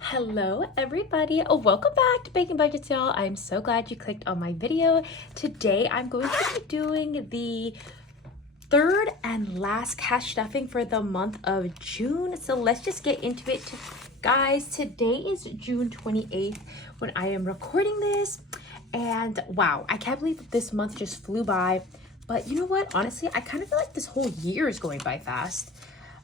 Hello everybody, welcome back to Baking Budgets, y'all. I'm so glad you clicked on my video. Today I'm going to be doing the third and last cash stuffing for the month of June. So let's just get into it. Guys, today is June 28th when I am recording this, and wow, I can't believe this month just flew by. But you know what, honestly, I kind of feel like this whole year is going by fast.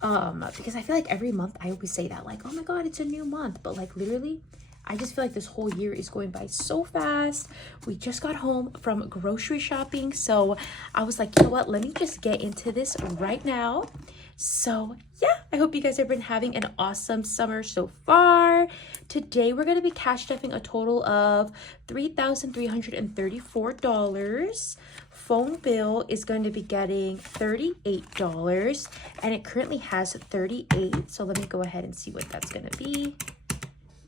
Because I feel like every month I always say that, like, oh my god, it's a new month, but like literally I just feel like this whole year is going by so fast. We just got home from grocery shopping, so I was like, you know what, let me just get into this right now. So yeah, I hope you guys have been having an awesome summer so far. Today we're going to be cash stuffing a total of $3,334. Phone bill is going to be getting $38, and it currently has 38. So let me go ahead and see what that's going to be.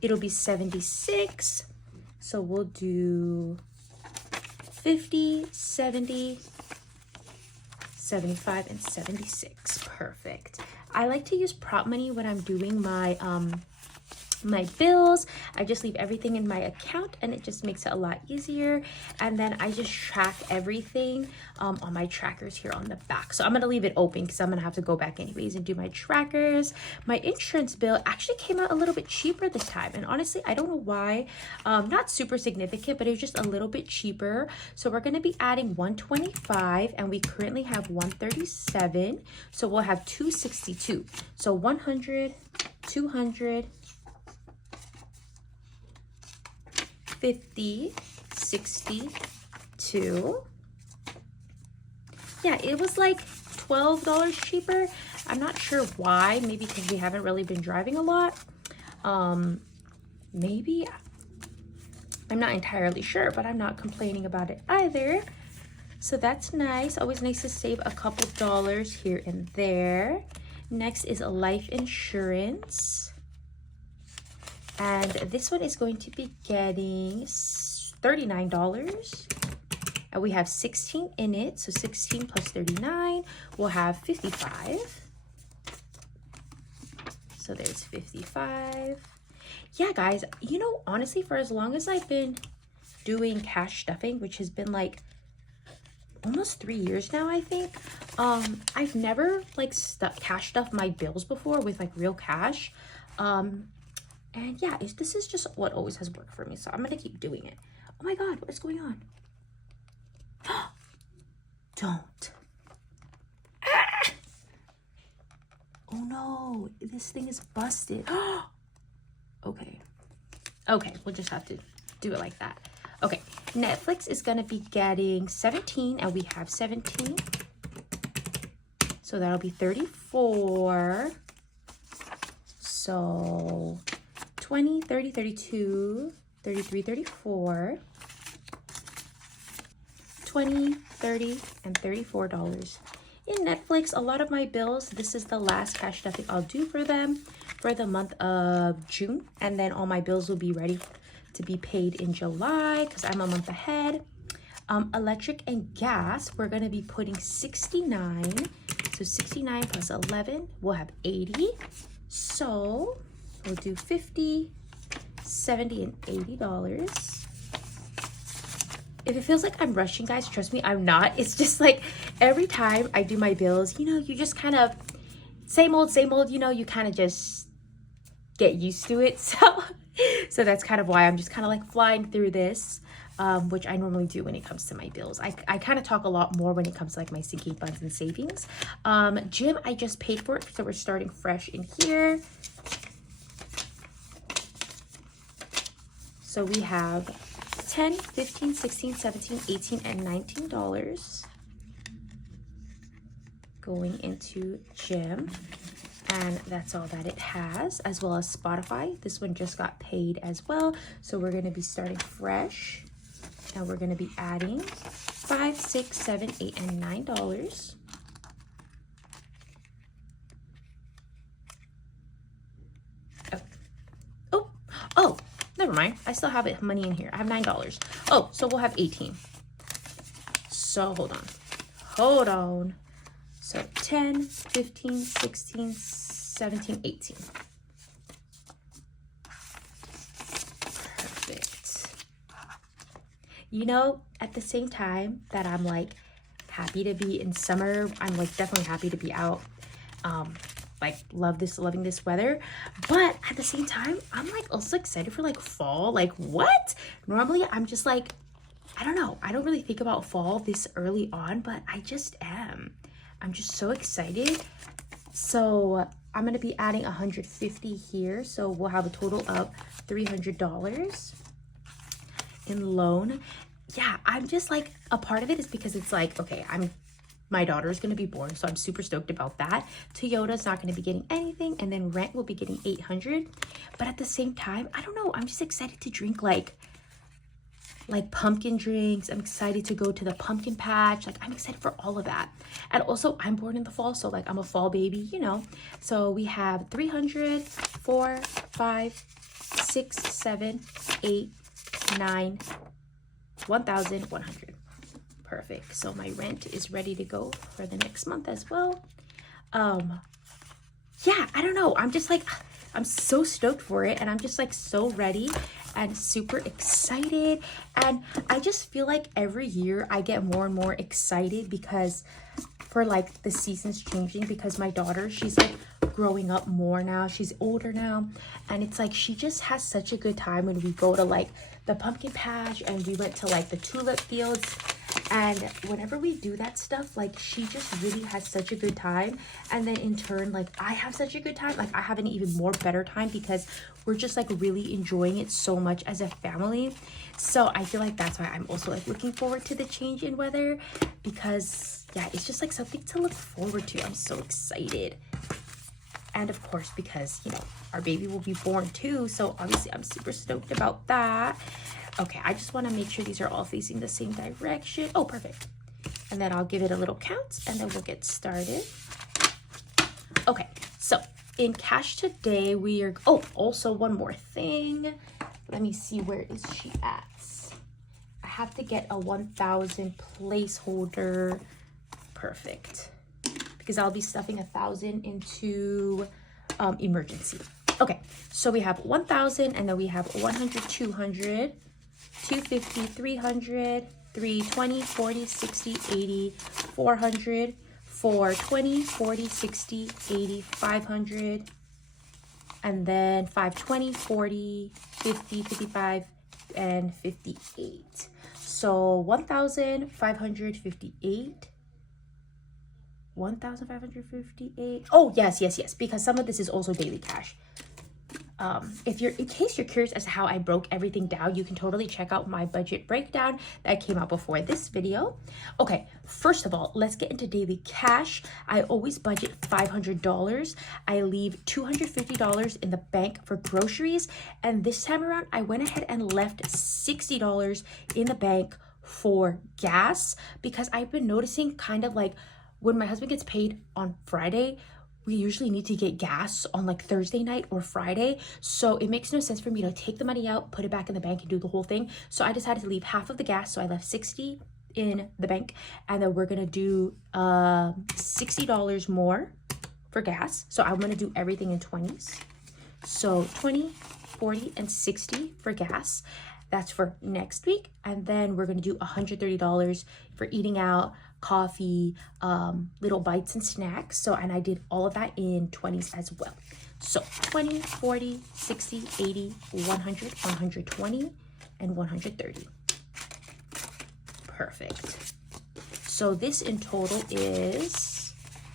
It'll be 76. So we'll do 50, 70, 75, and 76. Perfect. I like to use prop money when I'm doing my my bills. I just leave everything in my account and it just makes it a lot easier. And then I just track everything on my trackers here on the back. So I'm gonna leave it open because I'm gonna have to go back anyways and do my trackers. My insurance bill actually came out a little bit cheaper this time, and honestly I don't know why. Not super significant, but it was just a little bit cheaper. So we're gonna be adding 125, and we currently have 137, so we'll have 262. So 100, 200, 50, 62. Yeah, it was like $12 cheaper. I'm not sure why. Maybe because we haven't really been driving a lot. Maybe. I'm not entirely sure, but I'm not complaining about it either. So that's nice. Always nice to save a couple dollars here and there. Next is life insurance. And this one is going to be getting $39. And we have 16 in it. So 16 plus 39, we'll have 55. So there's 55. Yeah, guys, you know, honestly, for as long as I've been doing cash stuffing, which has been like almost 3 years now, I think, I've never like cash stuffed my bills before with like real cash. And yeah, this is just what always has worked for me. So I'm going to keep doing it. Oh my god, what is going on? Don't. Ah! Oh no, this thing is busted. Okay. Okay, we'll just have to do it like that. Okay, Netflix is going to be getting 17, and we have 17. So that'll be 34. So 20, 30, 32, 33, 34, 20, 30, and $34 in Netflix. A lot of my bills, this is the last cash stuffing I'll do for them for the month of June, and then all my bills will be ready to be paid in July because I'm a month ahead. Electric and gas, we're going to be putting 69. So 69 plus 11, we'll have 80. So we'll do 50, 70, and $80. If it feels like I'm rushing, guys, trust me, I'm not. It's just like every time I do my bills, you know, you just kind of same old, you know, you kind of just get used to it. So that's kind of why I'm just kind of like flying through this, which I normally do when it comes to my bills. I kind of talk a lot more when it comes to like my sinking funds and savings. Gym, I just paid for it, so we're starting fresh in here. So we have 10, 15, 16, 17, 18, and $19 going into gym. And that's all that it has, as well as Spotify. This one just got paid as well. So we're going to be starting fresh. And we're going to be adding $5, $6, $7, $8, and $9. Oh, never mind. I still have money in here. I have $9. Oh, so we'll have 18. So hold on. So 10, 15, 16, 17, 18. you know, at the same time that I'm like happy to be in summer, I'm like definitely happy to be out. Like loving this weather, but at the same time I'm like also excited for like fall. Like what? Normally I'm just like, I don't know, I don't really think about fall this early on, but I just am. I'm just so excited. So I'm gonna be adding 150 here, so we'll have a total of $300 in loan. Yeah, I'm just like, a part of it is because it's like, okay, my daughter is going to be born, so I'm super stoked about that. Toyota's not going to be getting anything, and then rent will be getting $800. But at the same time, I don't know, I'm just excited to drink like pumpkin drinks. I'm excited to go to the pumpkin patch. Like, I'm excited for all of that. And also, I'm born in the fall, so like I'm a fall baby, you know. So we have 300, 4, 5, 6, 7, 8, 9, 1,100. Perfect. So my rent is ready to go for the next month as well. Yeah, I don't know. I'm just like, I'm so stoked for it, and I'm just like so ready and super excited. And I just feel like every year I get more and more excited because for like the seasons changing, because my daughter, she's like growing up more now. She's older now, and it's like she just has such a good time when we go to like the pumpkin patch, and we went to like the tulip fields. And whenever we do that stuff, like she just really has such a good time. And then in turn, like I have such a good time. Like I have an even more better time because we're just like really enjoying it so much as a family. So I feel like that's why I'm also like looking forward to the change in weather, because yeah, it's just like something to look forward to. I'm so excited. And of course, because, you know, our baby will be born too. So obviously I'm super stoked about that. Okay, I just want to make sure these are all facing the same direction. Oh, perfect. And then I'll give it a little count, and then we'll get started. Okay, so in cash today, we are, oh, also one more thing. Let me see, where is she at? I have to get a 1,000 placeholder. Perfect. Because I'll be stuffing 1,000 into emergency. Okay, so we have 1,000, and then we have 100, 200, 250, 300, 320, 40, 60, 80, 400, 420, 40, 60, 80, 500, and then 520, 40, 50, 55, and 58. So 1,558. 1,558. Oh, yes, because some of this is also daily cash. In case you're curious as to how I broke everything down, you can totally check out my budget breakdown that came out before this video. Okay, first of all, let's get into daily cash. I always budget $500. I leave $250 in the bank for groceries, and this time around I went ahead and left $60 in the bank for gas, because I've been noticing kind of like when my husband gets paid on Friday, we usually need to get gas on like Thursday night or Friday. So it makes no sense for me to take the money out, put it back in the bank, and do the whole thing. So I decided to leave half of the gas. So I left 60 in the bank, and then we're gonna do $60 more for gas. So I'm gonna do everything in 20s. So 20, 40, and 60 for gas. That's for next week. And then we're gonna do $130 for eating out, coffee, little bites and snacks. So, and I did all of that in 20s as well. So 20, 40, 60, 80, 100, 120, and 130. Perfect. So this in total is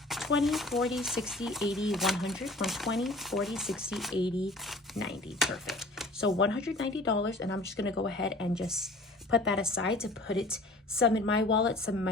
20, 40, 60, 80, 100, 120, 40, 60, 80, 90. Perfect. So $190, and I'm just gonna go ahead and just put that aside to put it some in my wallet, some in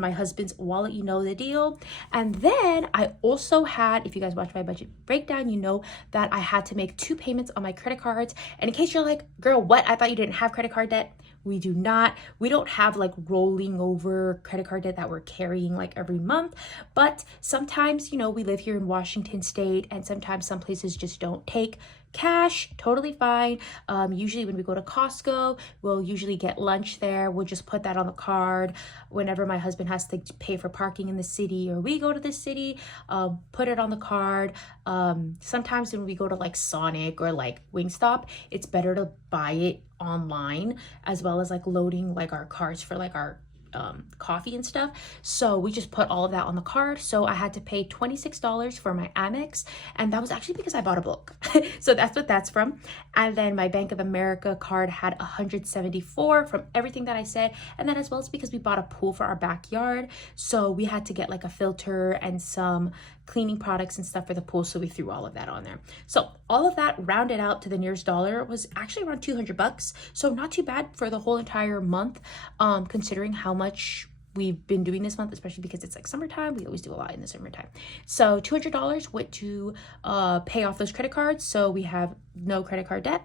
my husband's wallet, you know the deal. And then I also had, if you guys watch my budget breakdown, you know that I had to make 2 payments on my credit cards. And in case you're like, girl, what? I thought you didn't have credit card debt. We do not. We don't have like rolling over credit card debt that we're carrying like every month. But sometimes, you know, we live here in Washington State, and sometimes some places just don't take cash, totally fine. Usually when we go to Costco, we'll usually get lunch there. We'll just put that on the card. Whenever my husband has to pay for parking in the city or we go to the city, put it on the card. Sometimes when we go to like Sonic or like Wingstop, it's better to buy it online, as well as like loading like our cards for like our coffee and stuff. So we just put all of that on the card. So I had to pay $26 for my Amex, and that was actually because I bought a book. So that's what that's from. And then my Bank of America card had 174 from everything that I said. And then as well as because we bought a pool for our backyard, so we had to get like a filter and some cleaning products and stuff for the pool, so we threw all of that on there. So all of that rounded out to the nearest dollar was actually around 200 bucks. So not too bad for the whole entire month, considering how much we've been doing this month, especially because it's like summertime. We always do a lot in the summertime. So $200 went to pay off those credit cards, so we have no credit card debt.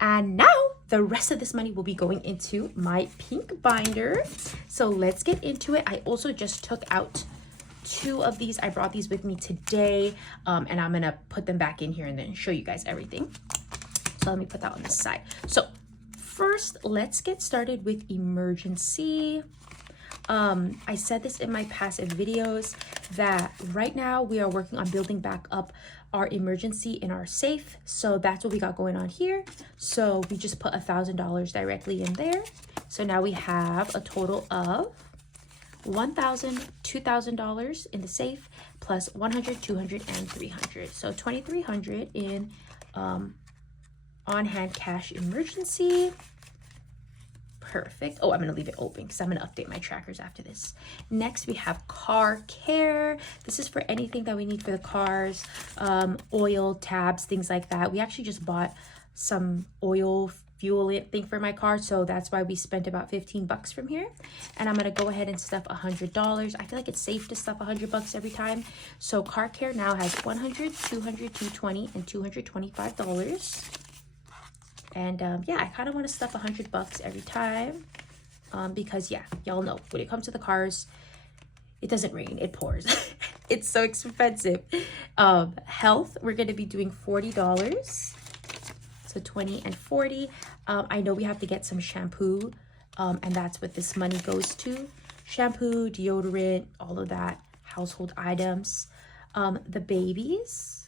And now the rest of this money will be going into my pink binder. So let's get into it. I also just took out 2 of these. I brought these with me today, and I'm gonna put them back in here and then show you guys everything. So let me put that on this side. So first, let's get started with emergency. I said this in my past videos that right now we are working on building back up our emergency in our safe. So that's what we got going on here. So we just put $1,000 directly in there. So now we have a total of $1,000, $2,000 in the safe, plus $100, $200, and $300. So $2,300 in on-hand cash emergency. Perfect. Oh, I'm going to leave it open because I'm going to update my trackers after this. Next, we have car care. This is for anything that we need for the cars, oil, tabs, things like that. We actually just bought some oil fuel thing for my car, so that's why we spent about 15 bucks from here. And I'm gonna go ahead and stuff $100. I feel like it's safe to stuff 100 bucks every time. So car care now has $100, $200, $220, and $225. And yeah, I kind of want to stuff 100 bucks every time, because yeah, y'all know when it comes to the cars, it doesn't rain, it pours. It's so expensive. Health, we're going to be doing $40. So 20 and 40. I know we have to get some shampoo, and that's what this money goes to. Shampoo, deodorant, all of that, household items. The babies.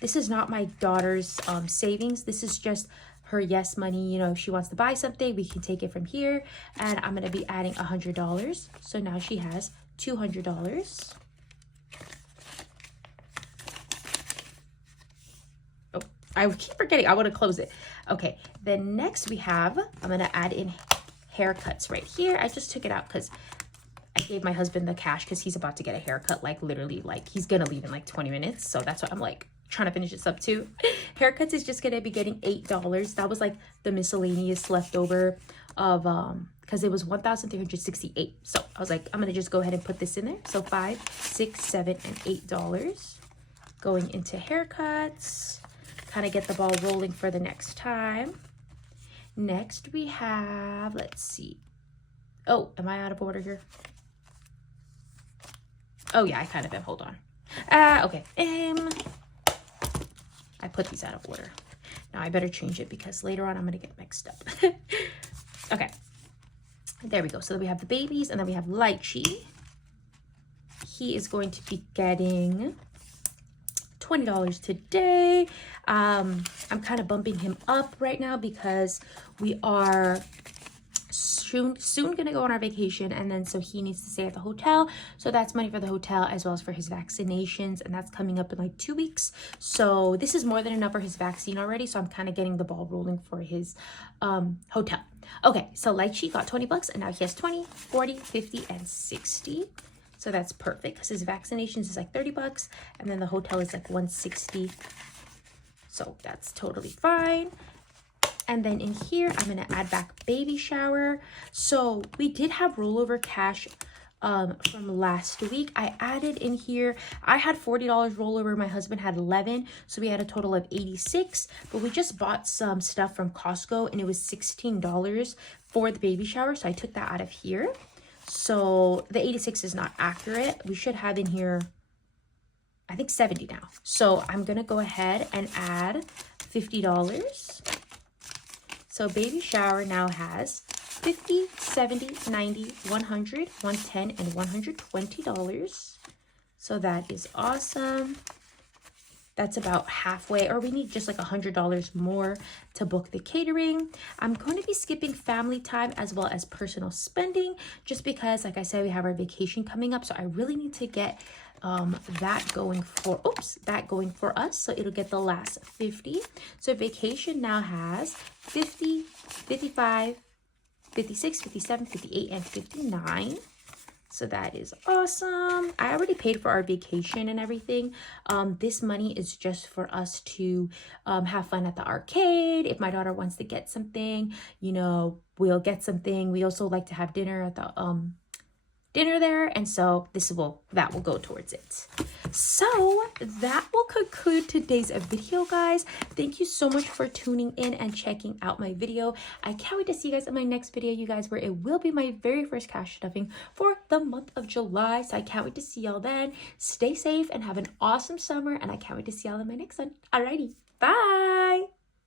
This is not my daughter's savings. This is just her yes money. You know, if she wants to buy something, we can take it from here. And I'm going to be adding $100. So now she has $200. I keep forgetting. I want to close it. Okay, then next we have, I'm going to add in haircuts right here. I just took it out because I gave my husband the cash because he's about to get a haircut, like literally, like he's going to leave in like 20 minutes. So that's what I'm like trying to finish this up too. Haircuts is just going to be getting $8. That was like the miscellaneous leftover of, because it was $1,368. So I was like, I'm going to just go ahead and put this in there. So $5, $6, $7, and $8 going into haircuts. Kind of get the ball rolling for the next time. Next we have, let's see. Oh, am I out of order here? Oh yeah, I kind of am. Hold on. Okay. I put these out of order. Now I better change it because later on I'm gonna get mixed up. Okay. There we go. So then we have the babies, and then we have Lychee. He is going to be getting $20 today. I'm kind of bumping him up right now because we are soon gonna go on our vacation, and then so he needs to stay at the hotel, so that's money for the hotel as well as for his vaccinations, and that's coming up in like 2 weeks. So this is more than enough for his vaccine already, so I'm kind of getting the ball rolling for his hotel. Okay, so Lychee got 20 bucks, and now he has 20, 40, 50, and 60. So that's perfect because his vaccinations is like 30 bucks, and then the hotel is like 160. So that's totally fine. And then in here, I'm going to add back baby shower. So we did have rollover cash from last week. I added in here, I had $40 rollover. My husband had 11. So we had a total of 86. But we just bought some stuff from Costco, and it was $16 for the baby shower. So I took that out of here. So the 86 is not accurate. We should have in here I think 70 now. So I'm gonna go ahead and add $50. So baby shower now has 50, 70, 90, 100, 110, and $120. So that is awesome. That's about halfway, or we need just like $100 more to book the catering. I'm going to be skipping family time as well as personal spending, just because, like I said, we have our vacation coming up. So I really need to get that going for us. So it'll get the last 50. So vacation now has 50, 55, 56, 57, 58, and 59. So that is awesome. I already paid for our vacation and everything. This money is just for us to have fun at the arcade. If my daughter wants to get something, you know, we'll get something. We also like to have dinner at the dinner there, and so that will go towards it. So that will conclude today's video, guys. Thank you so much for tuning in and checking out my video. I can't wait to see you guys in my next video, you guys, where it will be my very first cash stuffing for the month of July. So I can't wait to see y'all then. Stay safe and have an awesome summer, and I can't wait to see y'all in my next one. Alrighty, bye.